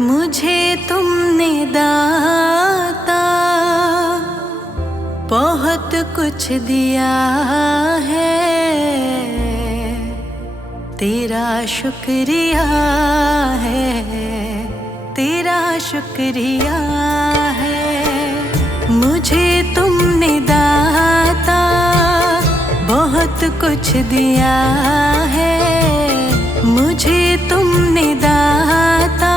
मुझे तुमने दाता बहुत कुछ दिया है, तेरा शुक्रिया है, तेरा शुक्रिया है। मुझे तुमने दाता बहुत कुछ दिया है, मुझे तुमने दाता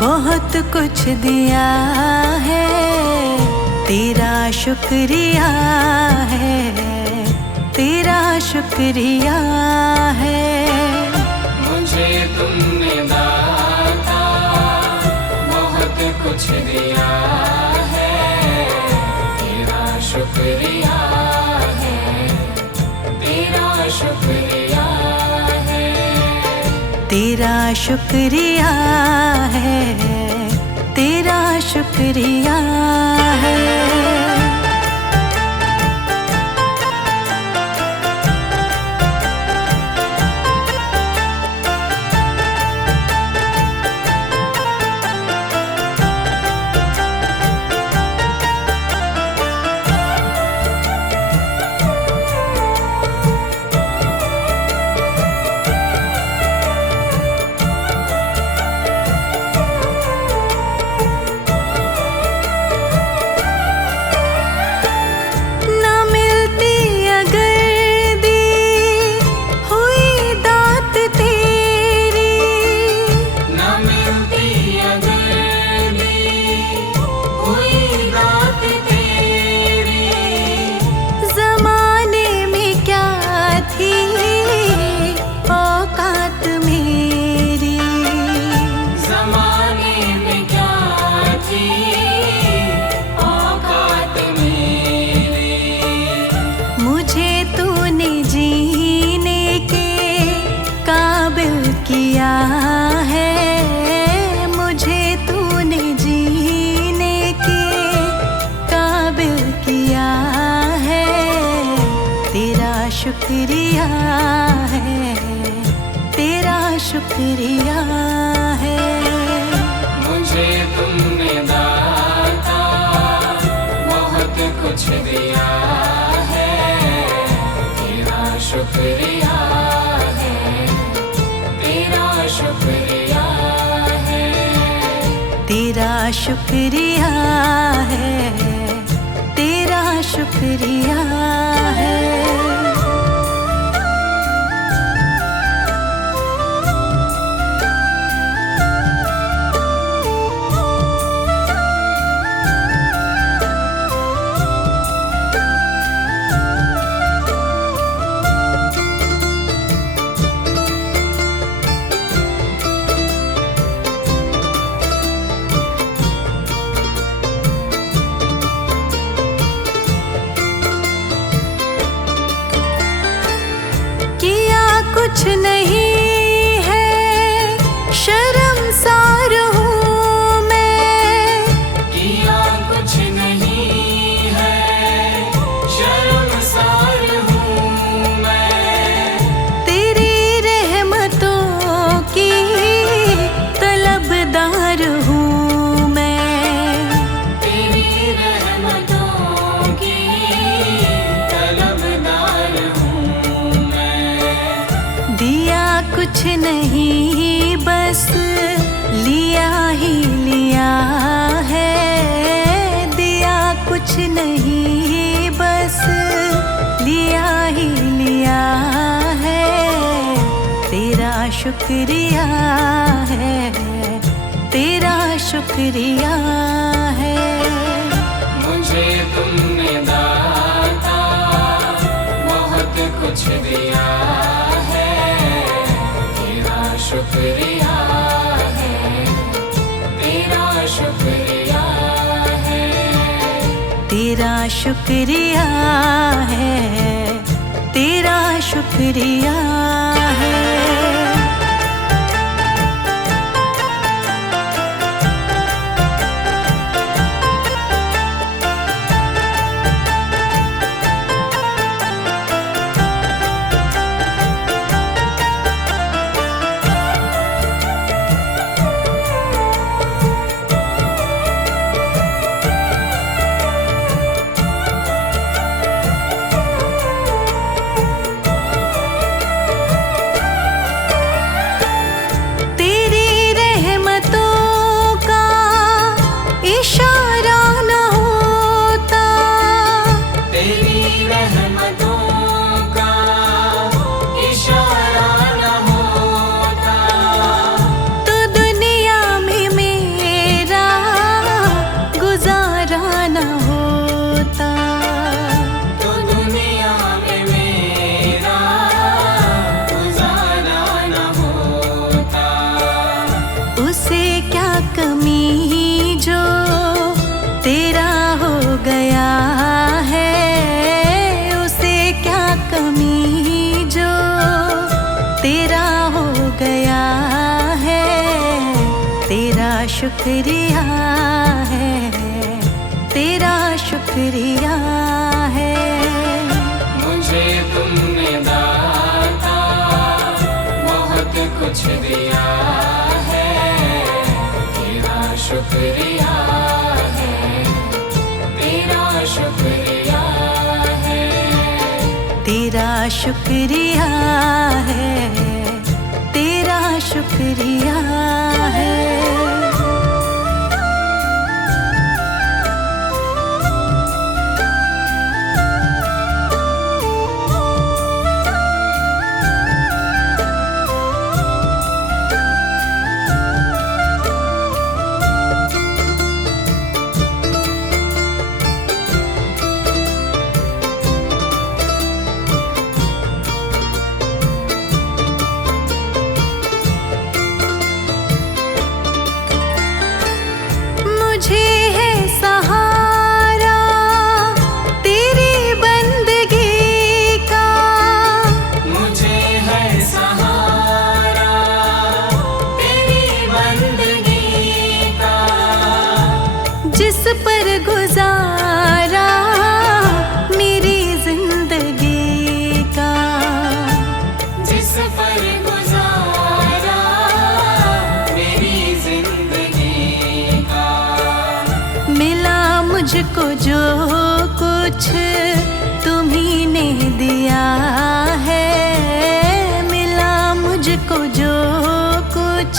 बहुत कुछ दिया है, तेरा शुक्रिया है, तेरा शुक्रिया है। मुझे तुमने दाता बहुत कुछ दिया है, तेरा शुक्रिया है, तेरा शुक्रिया है, तेरा शुक्रिया है, तेरा शुक्रिया है। किया है मुझे तूने जीने के काबिल किया है, तेरा शुक्रिया है, तेरा शुक्रिया है। मुझे तुमने दाता बहुत कुछ दिया है, तेरा शुक्रिया शुक्रिया है, तेरा शुक्रिया है, तेरा शुक्रिया है। कुछ नहीं है शर्मसार हूँ मैं, किया कुछ नहीं है शर्मसार हूँ मैं, तेरी रहमतों की तलबदार हूँ मैं, तेरी रहमतों की तलबदार हूँ मैं। दिया कुछ नहीं बस लिया ही लिया है, दिया कुछ नहीं बस लिया ही लिया है, तेरा शुक्रिया है, तेरा शुक्रिया है। मुझे तुमने दाता बहुत कुछ दिया है, शुक्रिया है, तेरा शुक्रिया है, तेरा शुक्रिया है, तेरा शुक्रिया है। शुक्रिया है, तेरा शुक्रिया है। मुझे तुमने दाता बहुत कुछ दिया है, तेरा शुक्रिया है, तेरा शुक्रिया है। तेरा शुक्रिया है, तेरा शुक्रिया है। मुझे है सहारा तेरी बंदगी का, मुझे है सहारा तेरी बंदगी का, जिस पर गुजारा मेरी जिंदगी का, जिस पर गुजारा मेरी जिंदगी का। मिला मुझको जो कुछ तुम्ही ने दिया है, मिला मुझको जो कुछ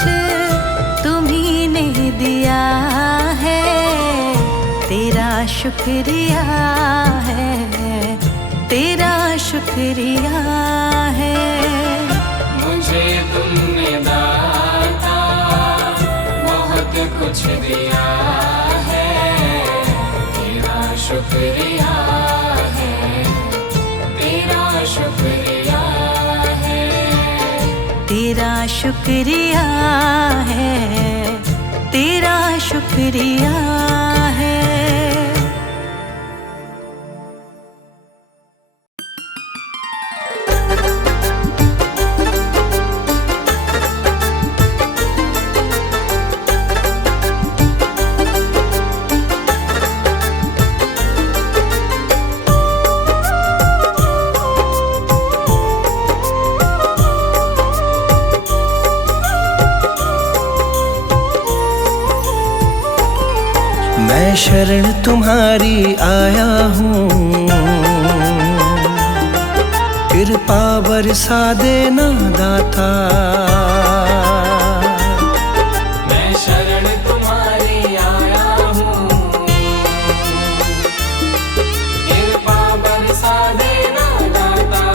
तुम्ही ने दिया है, तेरा शुक्रिया है, तेरा शुक्रिया है। मुझे तुमने दाता बहुत कुछ दिया है, तेरा शुक्रिया है, तेरा शुक्रिया है। तेरा शुक्रिया है, तेरा शुक्रिया है। मैं शरण तुम्हारी आया हूँ, कृपा बरसा देना दाता। मैं शरण तुम्हारी आया हूँ, कृपा बरसा देना दाता।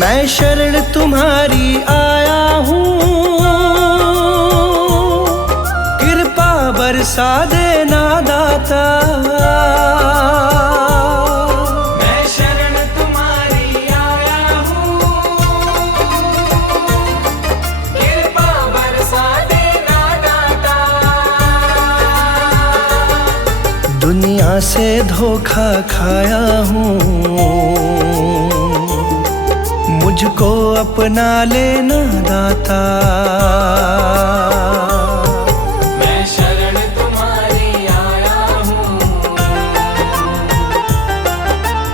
मैं शरण तुम्हारी आया हूँ, कृपा बरसा देना दाता। मैं शरण तुम्हारी आया हूँ, कृपा बरसा देना दाता। दुनिया से धोखा खाया हूँ, मुझको अपना लेना दाता। मैं शरण तुम्हारी आया हूँ,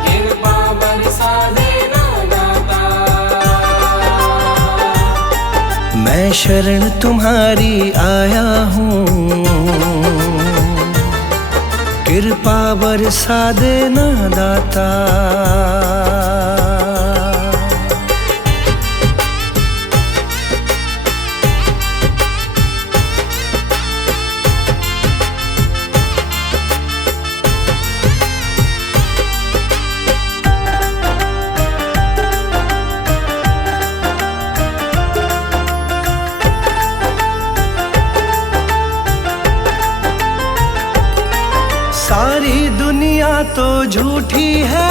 कृपा बरसा देना दाता। मैं शरण तुम्हारी आया हूँ, कृपा बरसा देना दाता। सारी दुनिया तो झूठी है,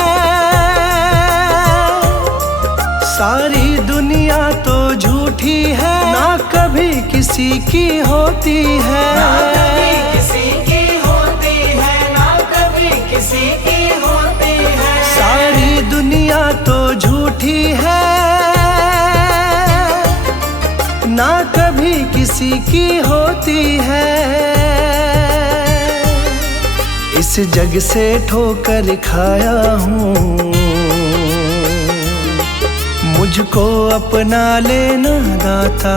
सारी दुनिया तो झूठी है, ना कभी किसी की होती है। ना कभी किसी की होती है, ना कभी किसी की होती है। सारी दुनिया तो झूठी है, ना कभी कभी किसी की होती है। इस जग से ठोकर खाया हूँ, मुझको अपना लेना दाता।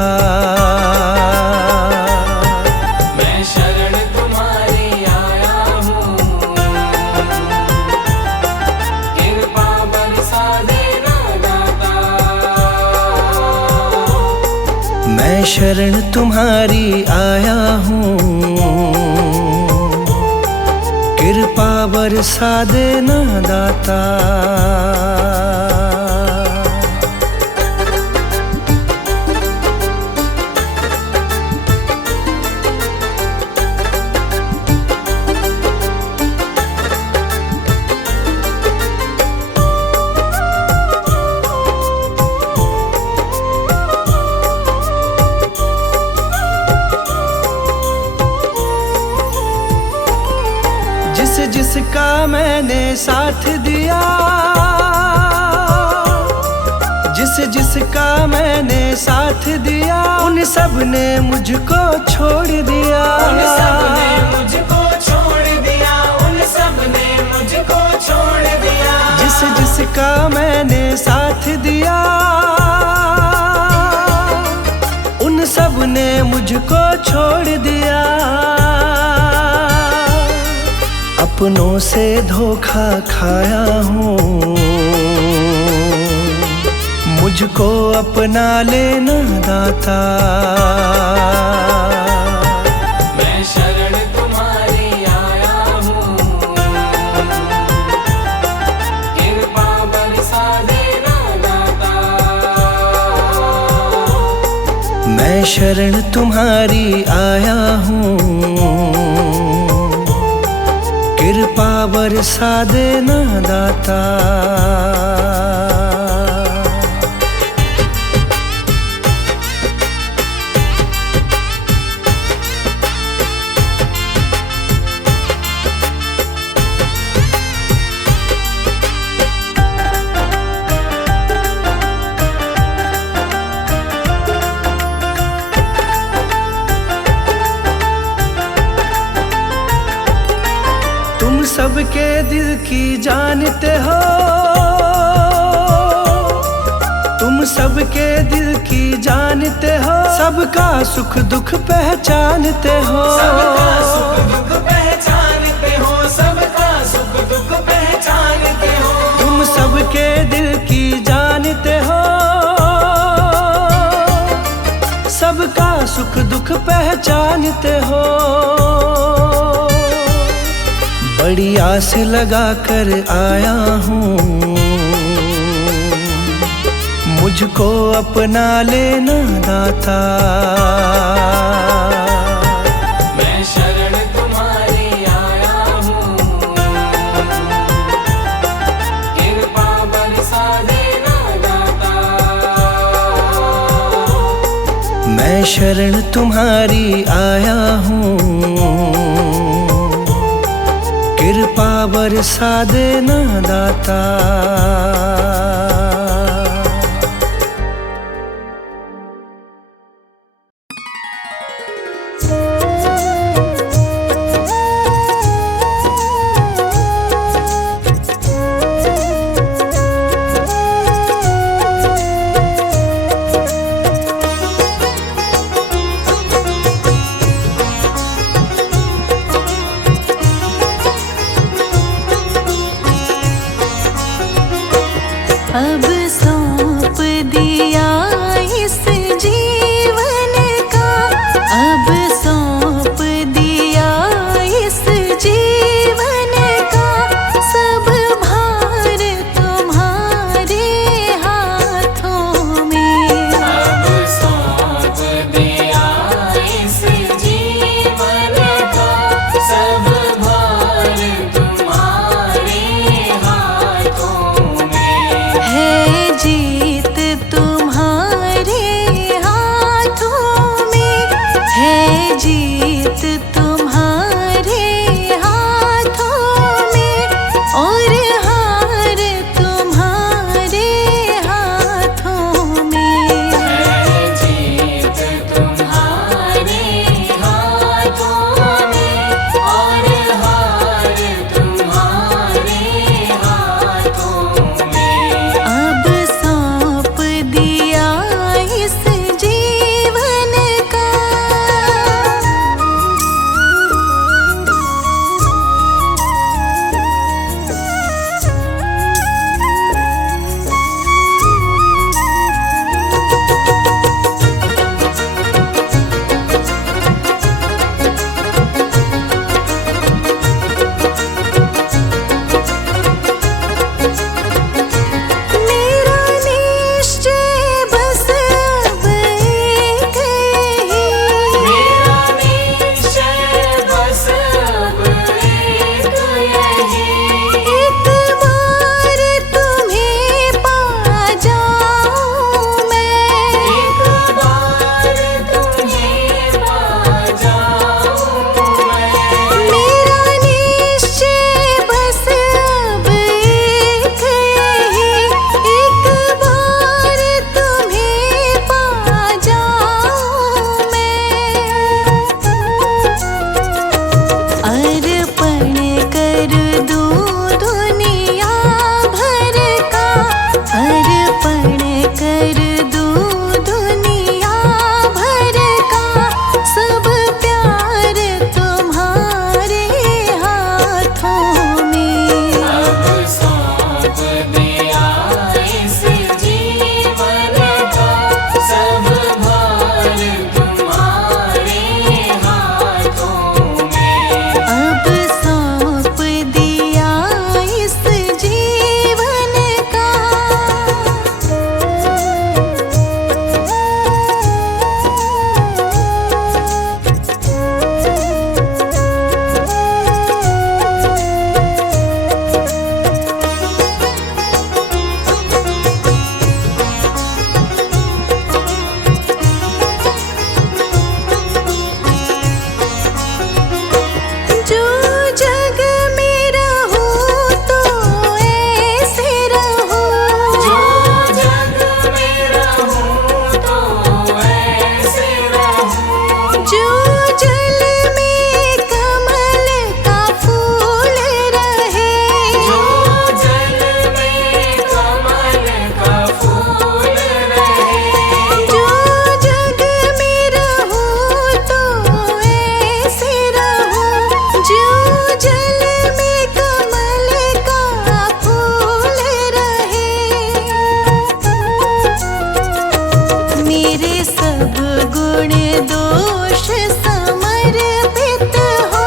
मैं शरण तुम्हारी आया हूँ, कृपा बरसा देना दाता। मैं शरण तुम्हारी आया हूँ, कृपा बरसा देना दाता। जिसका मैंने साथ दिया, जिसका मैंने साथ दिया, उन सब ने मुझको छोड़ दिया। उन सब ने मुझको छोड़ दिया, उन सब ने मुझको छोड़ दिया। जिसका मैंने साथ दिया, उन सब ने मुझको छोड़ दिया। अपनों से धोखा खाया हूँ, मुझको अपना लेना दाता। मैं शरण तुम्हारी आया हूँ, कृपा बरसा देना दाता। मैं शरण तुम्हारी आया हूँ, कृपा बरसा देना दाता। तुम सबके दिल की जानते हो, तुम सबके दिल की जानते हो, सबका सुख दुख पहचानते हो। सबका सुख दुख पहचानते हो, सबका सुख दुख पहचानते हो। तुम सबके दिल की जानते हो, सबका सुख दुख पहचानते हो। बड़ी आस लगा कर आया हूँ, मुझको अपना लेना दाता। मैं शरण तुम्हारी आया हूँ, कृपा बरसा देना दाता। मैं शरण तुम्हारी आया हूँ, कृपा बरसा देना दाता। अब सो मेरे सब गुण दोष समर्पित हो,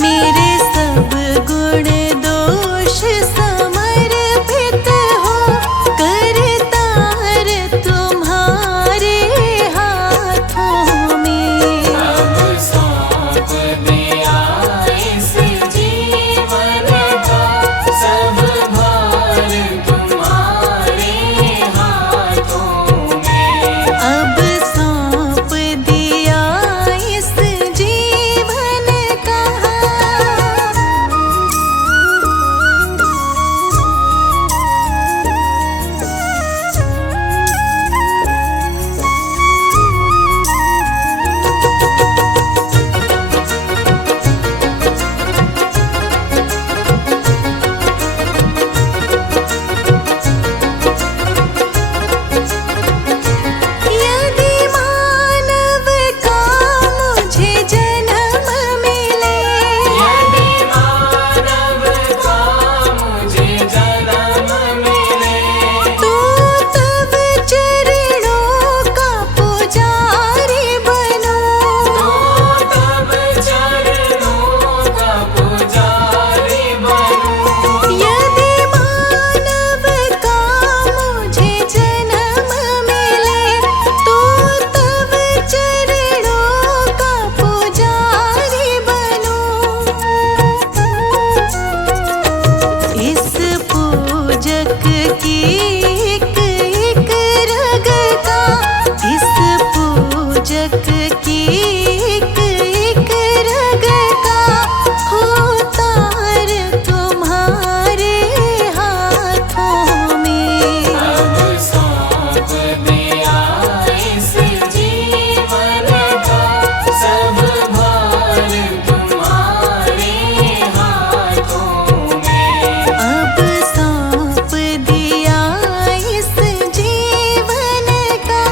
मेरे सब गुण दोष समर्पित हो, करतार तुम्हारे हाथों में। अब सौंप दिया इस जीवन का सब भार तुम्हारे हाथों में। अब सौंप दिया इस जीवन का। यदि मानव का मुझे जन्म मिले, यदि मानव का मुझे जन्म मिले, तो तब चरणों का पुजारी बनूं। तो तब चरणों का पुजारी बनूं। यदि मानव का मुझे जन्म मिले, तो तब चरणों का पुजारी बनूं। इस पूजक की एक एक रग का, इस पूजक की एक एक रग का होतार तुम्हारे हाथों में। अब सौंप दिया इस जीवन का सब भार तुम्हारे हाथों में। अब सौंप दिया इस जीवन का।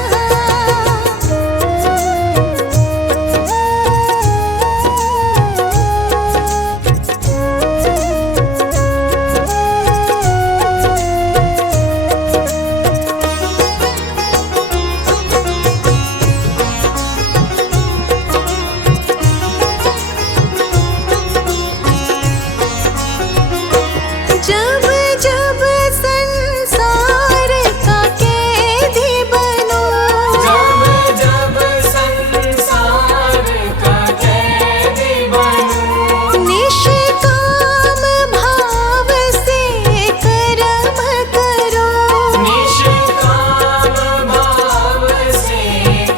जब जब संसार का कैदी बनूं, जब जब संसार का कैदी बनूं, निष्काम भाव से कर्म करूं। निष्काम भाव से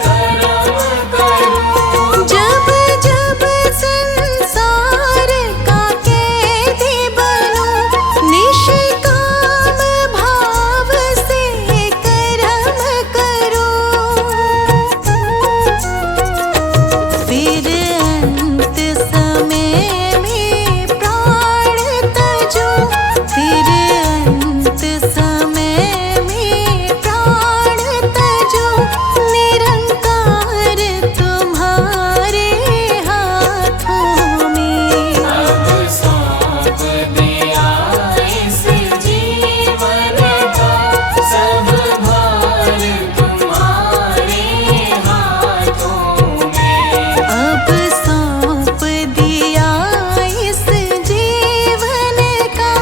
कर्म करूं। जब जब संसार का कैदी बनूं, निष्काम भाव से कर्म करूं। फिर अंत समय में प्राण तजूं, फिर अंत समय में प्राण तजूं, निरंकार तुम्हारे हाथों में। अब सौंप दिया इस जीवन का सब भार तुम्हारे हाथों में। अब सौंप दिया इस जीवन का।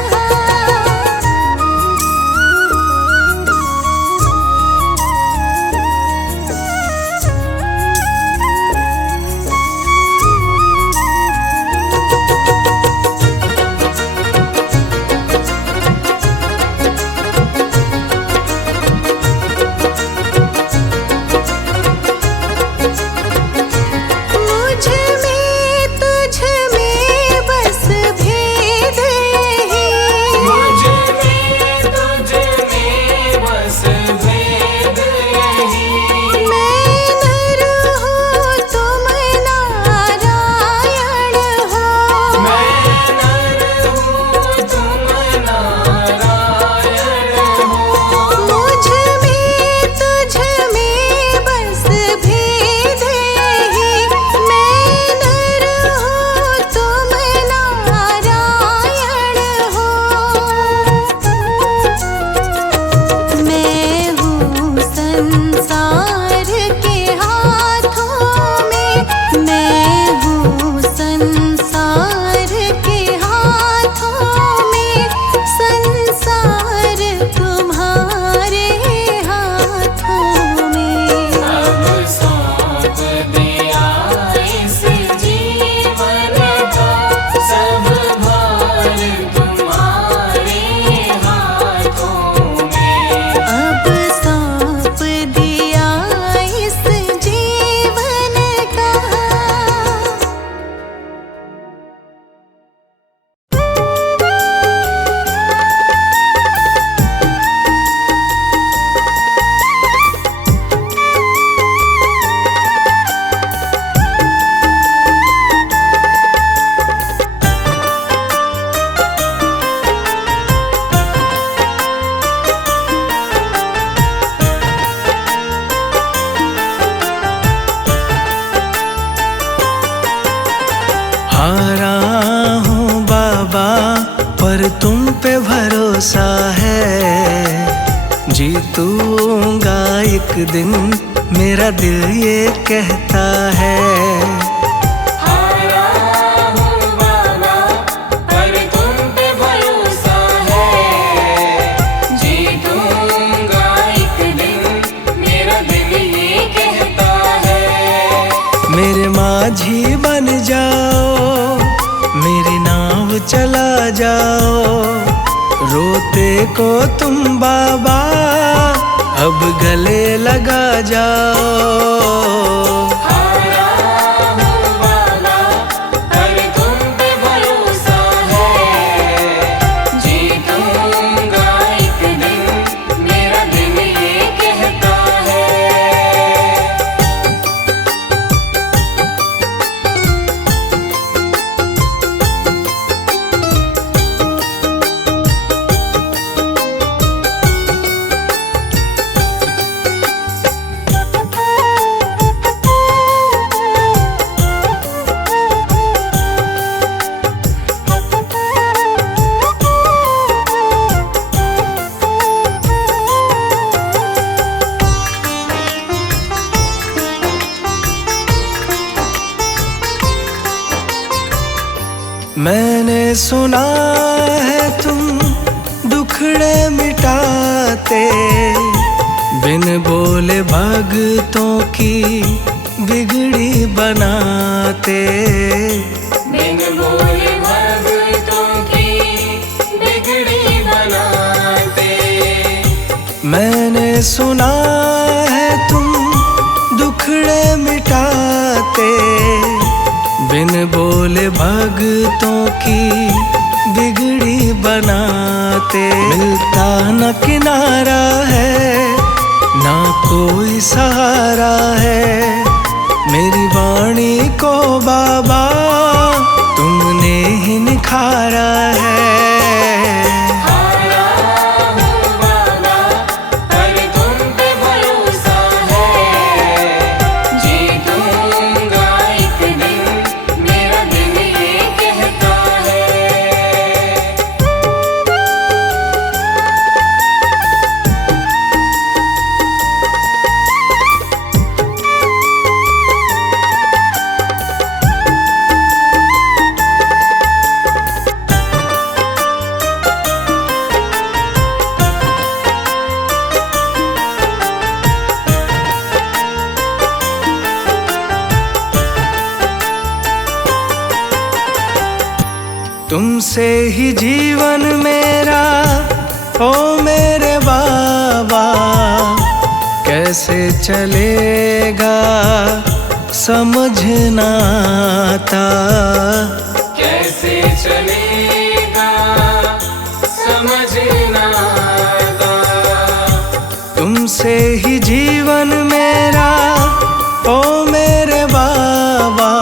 मुझ में तुझ में बस भेद यही, मुझ में तुझ में बस भेद यही। मैं नर हूँ तुम नारायण हो। मैं नर हूँ तुम नारायण हो। मुझ में तुझ में बस भेद यही, मैं नर हूँ तुम नारायण हो। मैं हूँ संसार पर तुम पे भरोसा है, जीतूंगा एक दिन, मेरा दिल ये कहता है। हारा हूँ बाबा पर तुम पे भरोसा है, जीतूंगा एक दिन, मेरा दिल ये कहता है। मेरे माझी बन जाओ, मेरी नाव चला जाओ, रोते को तुम बाबा अब गले लगा जाओ। हारा हूँ बाबा पर तुम पे भरोसा है, जीतूंगा एक दिन, मेरा दिल ये कहता है। मैंने सुना है तुम दुखड़े मिटाते, बिन बोले भगतों की बिगड़ी बनाते। बिन बोले भगतों की बिगड़ी बनाते। मैंने सुना है तुम दुखड़े मिटाते, बिन बोले भगतों की बिगड़ी बनाते। मिलता न किनारा है, ना कोई सहारा है, मेरी वाणी को बाबा तुमने ही निखारा है। हारा हूँ बाबा पर तुम पे भरोसा है, जीतूंगा एक दिन, मेरा दिल ये कहता है। तुमसे ही जीवन मेरा ओ मेरे बाबा, कैसे चलेगा समझ ना आता। कैसे चलेगा समझ ना आता। तुमसे ही जीवन मेरा ओ मेरे बाबा,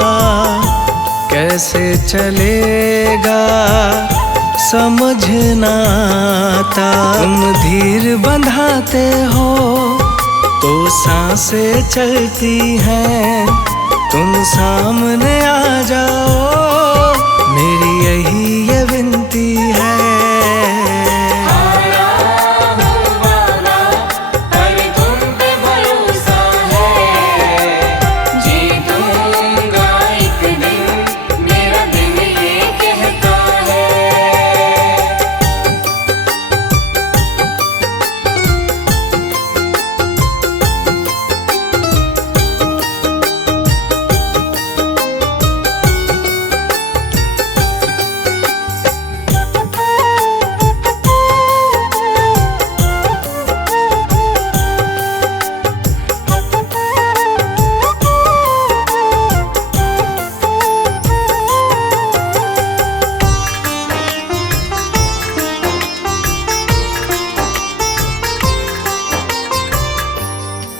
कैसे चलेगा समझ ना आता। तुम धीर बंधाते हो तो सांसें चलती हैं, तुम सामने आ जाओ, मेरी यही ये विनती है। हारा हूँ बाबा पर तुम पे भरोसा है, जीतूंगा एक दिन, मेरा दिल ये कहता है।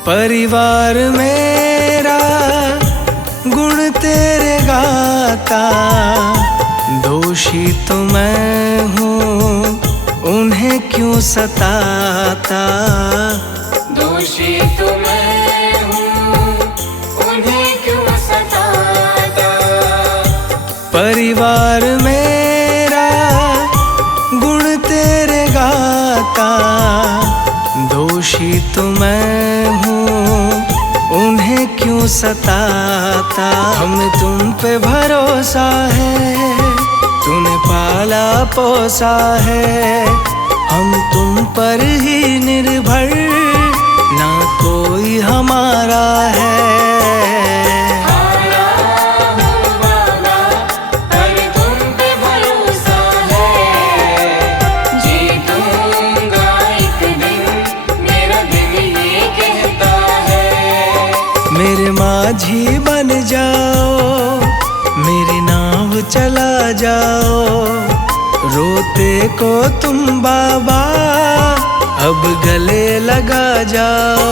परिवार मेरा गुण तेरे गाता, दोषी तो मैं हूँ उन्हें क्यों सताता। दोषी तो मैं हूँ उन्हें क्यों सताता। परिवार मेरा सताता। हमें तुम पे भरोसा है, तूने पाला पोसा है। हम तुम पर ही निर्भर, ना कोई हमारा है। मेरे माझी बन जाओ, मेरी नाव चला जाओ। रोते को तुम बाबा अब गले लगा जाओ।